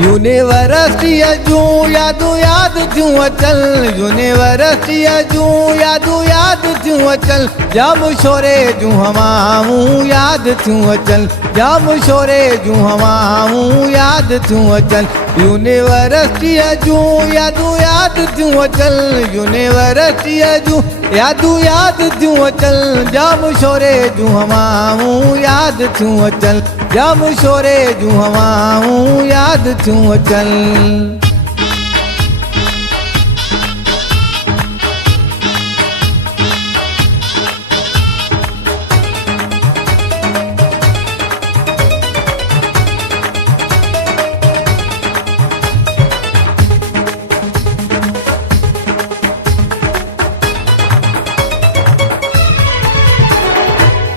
यूनिवर्सिटी जूं यादूं याद थियूं अचल, यूनिवर्सिटी जूं यादूं याद थियूं अचल, जाम शोरे जूं हवाऊं याद थियूं अचल, जाम शोरे जूं हवाऊं याद थियूं अचल, यूनिवर्सिटी जूं यादूं याद थियूं अचल, यूनिवर्सिटी जूं यादूं याद थियूं अचल, जाम शोरे जूं हवाऊं याद थियूं अचल, जाम शोरे जूं हवाऊं याद थियूं अचल।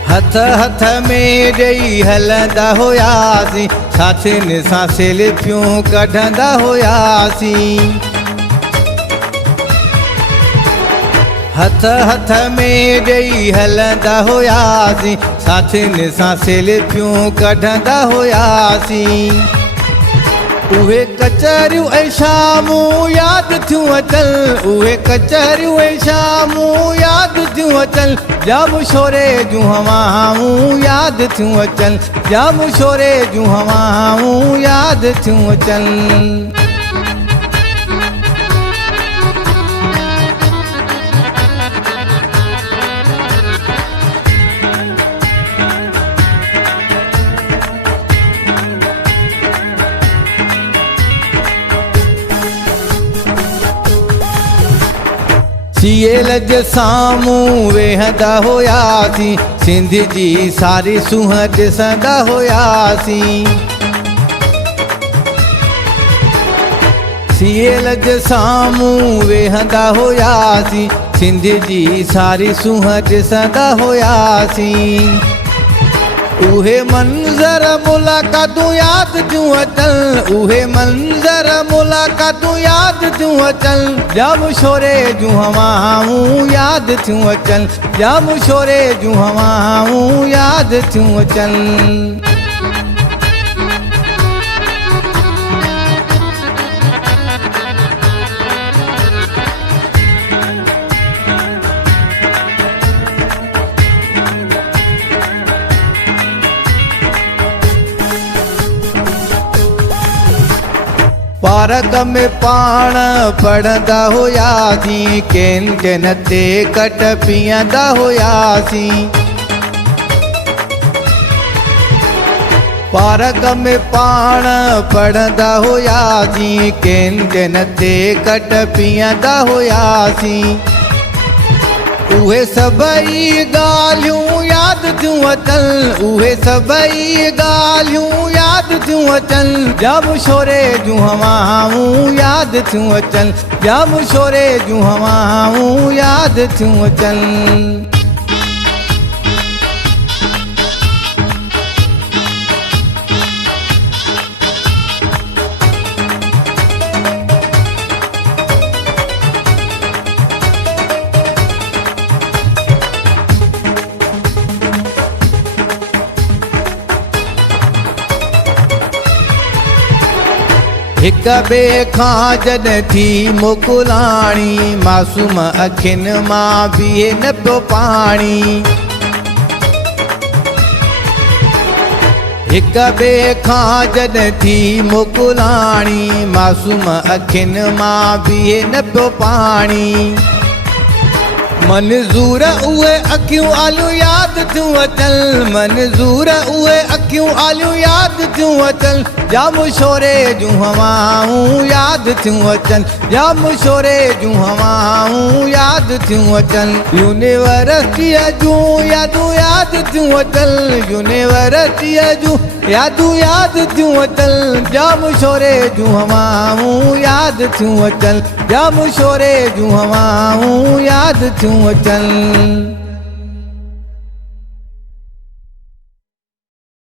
हथ हथ में ॾेई हलंदा हुआसीं, साथियुनि सां सेल्फियूं कढंदा हुआसीं। हथ हथ में ॾेई हलंदा हुआसीं, साथियुनि सां सेल्फियूं कढंदा हुआसीं। उहे कचहरियूं ऐं शामूं याद थियूं अचल, उहे कचहरियूं ऐं शामूं याद थियूं अचल, जाम शोरे जूं हवाऊं याद थियूं अचल, जाम शोरे जूं हवाऊं याद थियूं अचल। सीएल जे साम्हूं वेहंदा हुआसीं, सिंध जी सारी सूंहं ॾिसंदा हुआसीं। सीएल जे साम्हूं वेहंदा हुआसीं, सिंध जी सारी सूंहं ॾिसंदा हुआसीं। उहे मंज़र मुलाक़ातूं याद थियूं अचल, उहे मंज़र मुलाक़ातूं याद थियूं अचल, जाम शोरे जूं हवाऊं याद थियूं अचल, जाम शोरे जूं हवाऊं याद थियूं अचल। पार्क में पाण पढ़ंदा हुआसीं, कैंटीन ते कट पीअंदा हुआसीं। पार्क में पाण पढ़ंदा हुआसीं, कैंटीन ते कट पीअंदा हुआसीं। उहे सभई ॻाल्हियूं याद थियूं अचल, उहे सभई ॻाल्हियूं याद थियूं अचल, जाम शोरे जूं हवाऊं याद थियूं अचल, जाम शोरे जूं हवाऊं याद थियूं अचल। हिक ॿिए खां जॾहिं थी मोकिलाणी, मासूम अखियुनि मां बीहे न पियो पाणी। हिक ॿिए खां जॾहिं थी मोकिलाणी, मासूम अखियुनि मां बीहे न पियो पाणी। मंज़ूर उहे अखियूं आलियूं याद थियूं अचल, मंज़ूर उहे अखियूं आलियूं याद थियूं अचल, जाम शोरे जूं हवाऊं याद थियूं अचल, जाम शोरे जूं हवाऊं याद थियूं अचल। यूनिवर्सिटी जूं यादूं याद थियूं अचल, यूनिवर्सिटी जूं यादूं याद थियूं अचल, जाम शोरे जूं हवाऊं याद थियूं अचल, जाम शोरे जूं हवाऊं याद थियूं अचल।